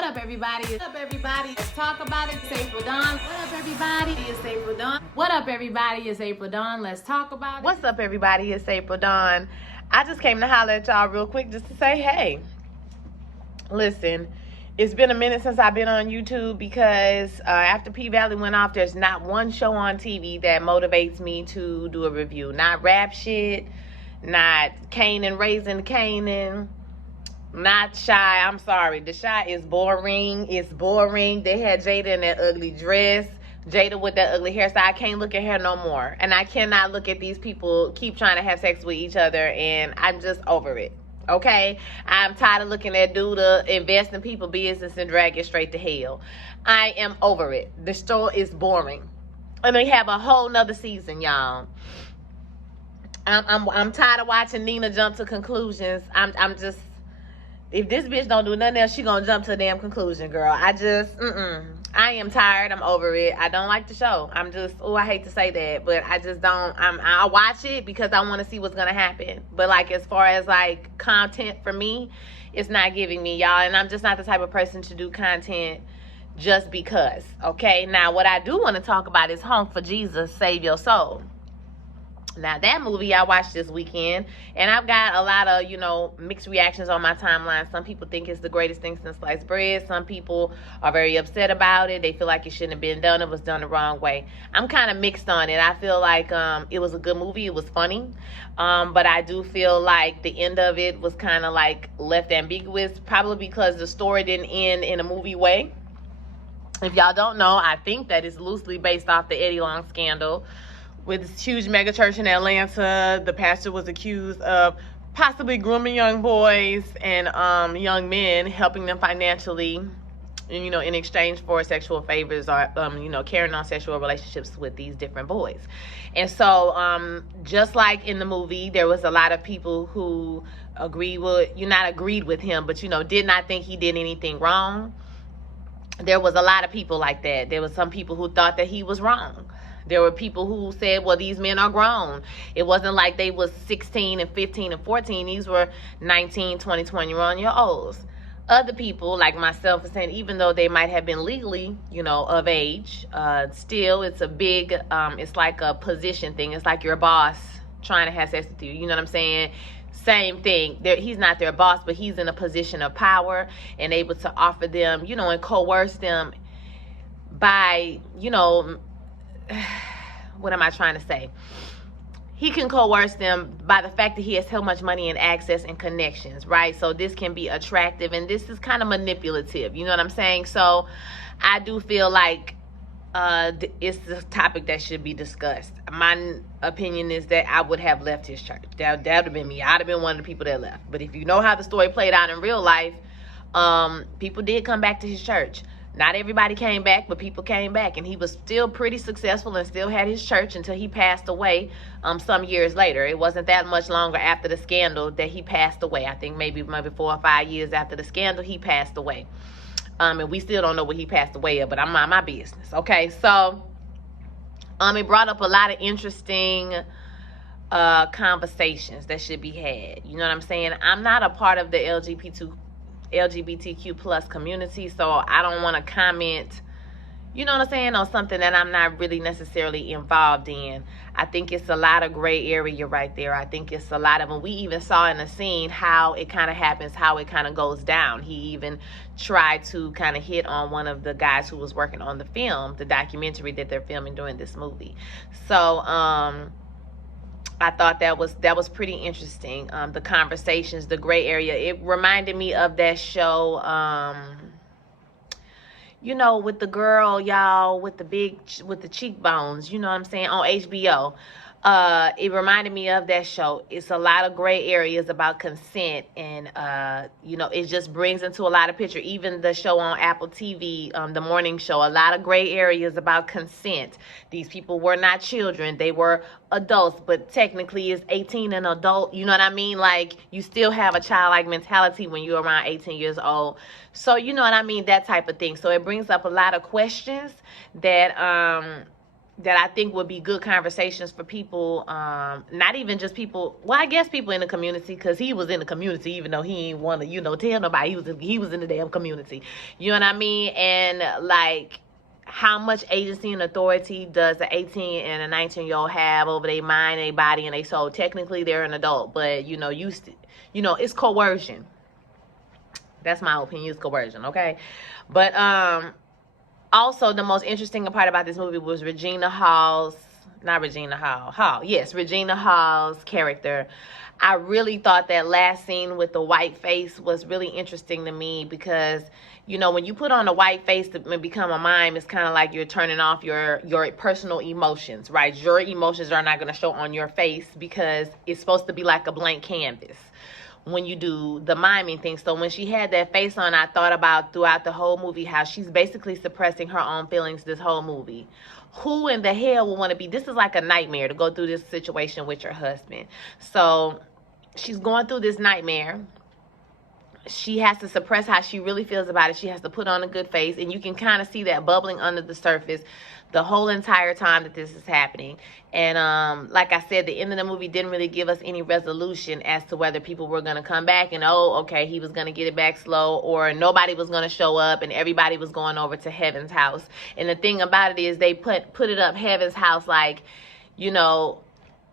What up, everybody? What up, everybody? Let's talk about it. It's April Dawn. What up, everybody? It's April Dawn. What up, everybody? It's April Dawn. Let's talk about it. What's up, everybody? It's April Dawn. I just came to holler at y'all real quick just to say, hey, listen, it's been a minute since I've been on YouTube because after P-Valley went off, there's not one show on TV that motivates me to do a review. Not rap shit, not Kanan raising Kanan, not Shy. I'm sorry. The Shy is boring. It's boring. They had Jada in that ugly dress. Jada with that ugly hairstyle. I can't look at her no more. And I cannot look at these people keep trying to have sex with each other. And I'm just over it. Okay? I'm tired of looking at dude invest in people business and drag it straight to hell. I am over it. The show is boring. And they have a whole nother season, y'all. I'm tired of watching Nina jump to conclusions. I'm just, if this bitch don't do nothing else, she gonna jump to a damn conclusion, girl. I am tired. I'm over it. I don't like the show. I'm just, I hate to say that, but I just don't. I'll watch it because I want to see what's gonna happen. But like, as far as like content for me, it's not giving me, y'all. And I'm just not the type of person to do content just because. Okay. Now, what I do want to talk about is Honk for Jesus, Save Your Soul. Now, that movie I watched this weekend, and I've got a lot of, mixed reactions on my timeline. Some people think it's the greatest thing since sliced bread. Some people are very upset about it. They feel like it shouldn't have been done. It was done the wrong way. I'm kind of mixed on it. I feel like it was a good movie. It was funny. But I do feel like the end of it was kind of like left ambiguous, probably because the story didn't end in a movie way. If y'all don't know, I think that it's loosely based off the Eddie Long scandal. With this huge mega church in Atlanta, the pastor was accused of possibly grooming young boys and young men, helping them financially, in exchange for sexual favors or, carrying on sexual relationships with these different boys. And so, just like in the movie, there was a lot of people who not agreed with him, but, did not think he did anything wrong. There was a lot of people like that. There was some people who thought that he was wrong. There were people who said, well, these men are grown. It wasn't like they was 16 and 15 and 14. These were 19, 20, 21-year-olds. Other people, like myself, are saying even though they might have been legally, of age, still it's a big, it's like a position thing. It's like your boss trying to have sex with you. You know what I'm saying? Same thing. He's not their boss, but he's in a position of power and able to offer them, and coerce them by, what am I trying to say? He can coerce them by the fact that he has so much money and access and connections, right? So this can be attractive, and this is kind of manipulative. You know what I'm saying? So I do feel like it's a topic that should be discussed. My opinion is that I would have left his church. That would have been me. I'd have been one of the people that left. But if you know how the story played out in real life, people did come back to his church. Not everybody came back, but people came back, and he was still pretty successful and still had his church until he passed away some years later. It wasn't that much longer after the scandal that he passed away. I think maybe 4 or 5 years after the scandal, he passed away. And we still don't know what he passed away of, but I'm not my business. Okay, so it brought up a lot of interesting conversations that should be had. You know what I'm saying? I'm not a part of the LGBTQ plus community, so I don't want to comment, you know what I'm saying, on something that I'm not really necessarily involved in. I think it's a lot of gray area right there. I think it's a lot of, and we even saw in the scene how it kind of happens, how it kind of goes down. He even tried to kind of hit on one of the guys who was working on the film, the documentary that they're filming during this movie. So I thought that was pretty interesting. The conversations, the gray area. It reminded me of that show, with the girl, y'all, with the cheekbones, you know what I'm saying, on HBO. It reminded me of that show. It's a lot of gray areas about consent, and it just brings into a lot of picture. Even the show on Apple TV, the morning show, a lot of gray areas about consent. These people were not children. They were adults, but technically is 18 an adult. You know what I mean? Like, you still have a childlike mentality when you're around 18 years old. So, you know what I mean? That type of thing. So it brings up a lot of questions that, that I think would be good conversations for people, not even just people, well, I guess people in the community, because he was in the community, even though he ain't want to, you know, tell nobody he was in the damn community. You know what I mean? And, like, how much agency and authority does an 18 and a 19-year-old have over their mind, their body, and their soul? Technically, they're an adult, but, you know, it's coercion. That's my opinion, it's coercion, okay? But, also, the most interesting part about this movie was Regina Hall's character. I really thought that last scene with the white face was really interesting to me because, you know, when you put on a white face to become a mime, it's kind of like you're turning off your personal emotions, right? Your emotions are not going to show on your face because it's supposed to be like a blank canvas when you do the miming thing. So when she had that face on, I thought about throughout the whole movie how she's basically suppressing her own feelings this whole movie. Who in the hell would want to be, this is like a nightmare to go through this situation with your husband. So she's going through this nightmare. She has to suppress how she really feels about it. She has to put on a good face, and you can kind of see that bubbling under the surface the whole entire time that this is happening. And like I said, the end of the movie didn't really give us any resolution as to whether people were going to come back and, oh, okay, he was going to get it back slow, or nobody was going to show up and everybody was going over to Heaven's house. And the thing about it is they put it up Heaven's house like, you know,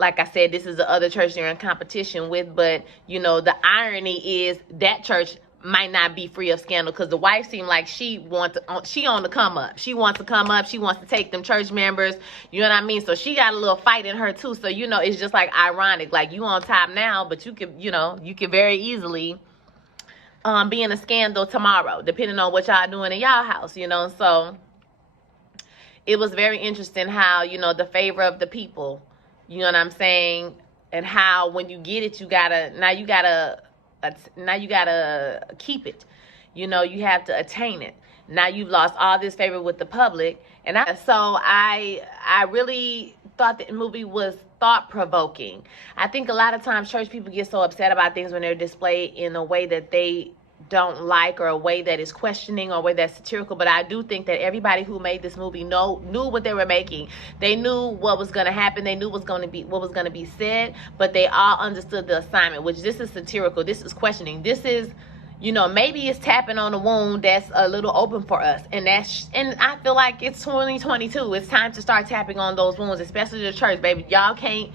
like I said, this is the other church they're in competition with, but, you know, the irony is that church might not be free of scandal because the wife seemed like she on the come up. She wants to come up. She wants to take them church members. You know what I mean? So she got a little fight in her too. So, you know, it's just like ironic. Like you on top now, but you could, you know, you could very easily be in a scandal tomorrow, depending on what y'all doing in y'all house, you know? So it was very interesting how, you know, the favor of the people, you know what I'm saying? And how when you get it, you gotta keep it. You know, you have to attain it. Now you've lost all this favor with the public. And I really thought the movie was thought-provoking. I think a lot of times church people get so upset about things when they're displayed in a way that they don't like, or a way that is questioning, or a way that's satirical. But I do think that everybody who made this movie knew what they were making. They knew what was going to happen. They knew what was going to be said, but they all understood the assignment, which this is satirical. This is questioning. This is, you know, maybe it's tapping on a wound that's a little open for us. And I feel like it's 2022. It's time to start tapping on those wounds, especially the church, baby. Y'all can't,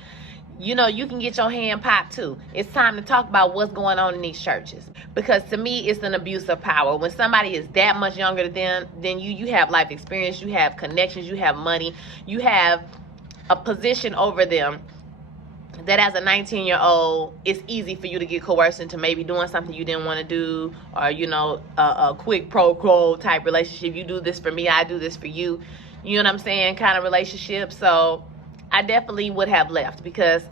you know, you can get your hand popped too. It's time to talk about what's going on in these churches. Because to me, it's an abuse of power. When somebody is that much younger than you have life experience, you have connections, you have money, you have a position over them, that as a 19-year-old, it's easy for you to get coerced into maybe doing something you didn't want to do, or, you know, a quick pro quo type relationship. You do this for me, I do this for you. You know what I'm saying? Kind of relationship. So I definitely would have left, because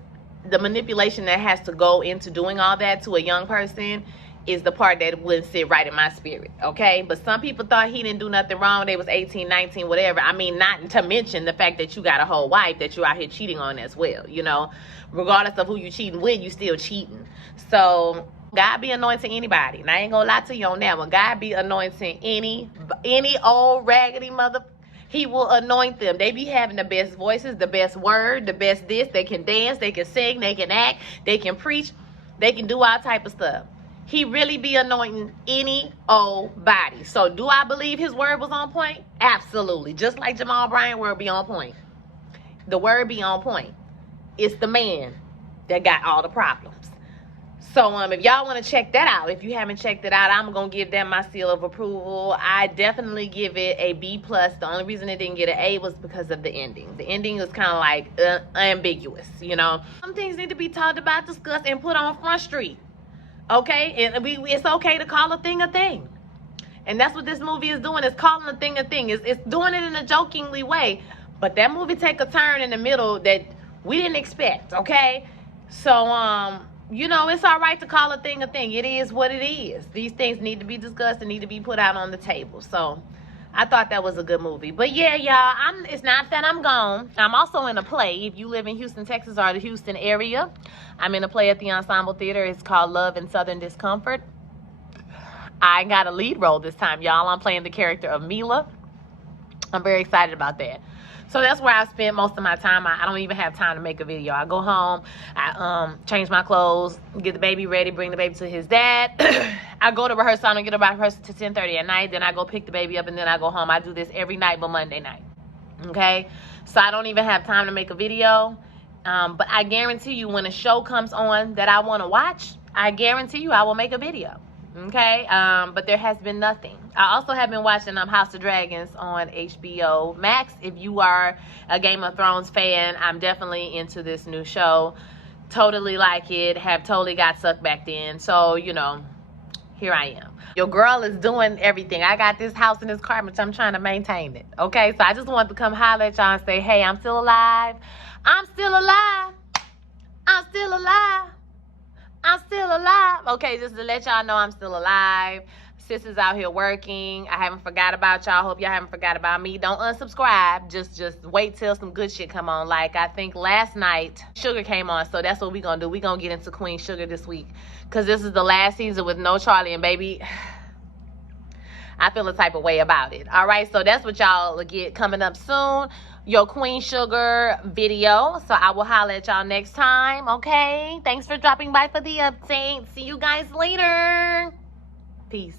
the manipulation that has to go into doing all that to a young person is the part that wouldn't sit right in my spirit, okay? But some people thought he didn't do nothing wrong. They was 18, 19, whatever. I mean, not to mention the fact that you got a whole wife that you're out here cheating on as well, you know? Regardless of who you cheating with, you still cheating. So God be anointing anybody. And I ain't gonna lie to you on that one. God be anointing any old raggedy mother. He will anoint them. They be having the best voices, the best word, the best this. They can dance, they can sing, they can act, they can preach, they can do all type of stuff. He really be anointing any old body. So do I believe his word was on point? Absolutely. Just like Jamal Bryant's word be on point. The word be on point. It's the man that got all the problems. So if y'all want to check that out, if you haven't checked it out, I'm going to give that my seal of approval. I definitely give it a B+. The only reason it didn't get an A was because of the ending. The ending was kind of like ambiguous, you know. Some things need to be talked about, discussed, and put on Front Street. Okay? And it's okay to call a thing a thing. And that's what this movie is doing, is calling a thing a thing. It's doing it in a jokingly way. But that movie take a turn in the middle that we didn't expect, okay? So, you know, it's all right to call a thing a thing. It is what it is. These things need to be discussed and need to be put out on the table. So I thought that was a good movie. But yeah, y'all, it's not that I'm gone. I'm also in a play. If you live in Houston, Texas, or the Houston area, I'm in a play at the Ensemble Theater. It's called Love and Southern Discomfort. I got a lead role this time, y'all. I'm playing the character of Mila. I'm very excited about that. So that's where I spend most of my time. I don't even have time to make a video. I go home, I change my clothes, get the baby ready, bring the baby to his dad. I go to rehearsal. I don't get to rehearsal to 10:30 at night. Then I go pick the baby up, and then I go home. I do this every night but Monday night. Okay? So I don't even have time to make a video. But I guarantee you, when a show comes on that I want to watch, I guarantee you I will make a video. Okay? But there has been nothing. I also have been watching House of Dragons on HBO Max. If you are a Game of Thrones fan, I'm definitely into this new show. Totally like it. Have totally got sucked back in. So, you know, here I am. Your girl is doing everything. I got this house and this car, but I'm trying to maintain it. Okay? So I just wanted to come holler at y'all and say, hey, I'm still alive. I'm still alive. I'm still alive. I'm still alive. Okay, just to let y'all know I'm still alive. Sis is out here working. I haven't forgot about y'all. Hope y'all haven't forgot about me. Don't unsubscribe. Just wait till some good shit come on. Like, I think last night, Sugar came on. So that's what we gonna do. We gonna get into Queen Sugar this week. Because this is the last season with no Charlie. And baby, I feel a type of way about it. All right, so that's what y'all will get coming up soon. Your Queen Sugar video. So I will holler at y'all next time. Okay, thanks for dropping by for the update. See you guys later. Peace.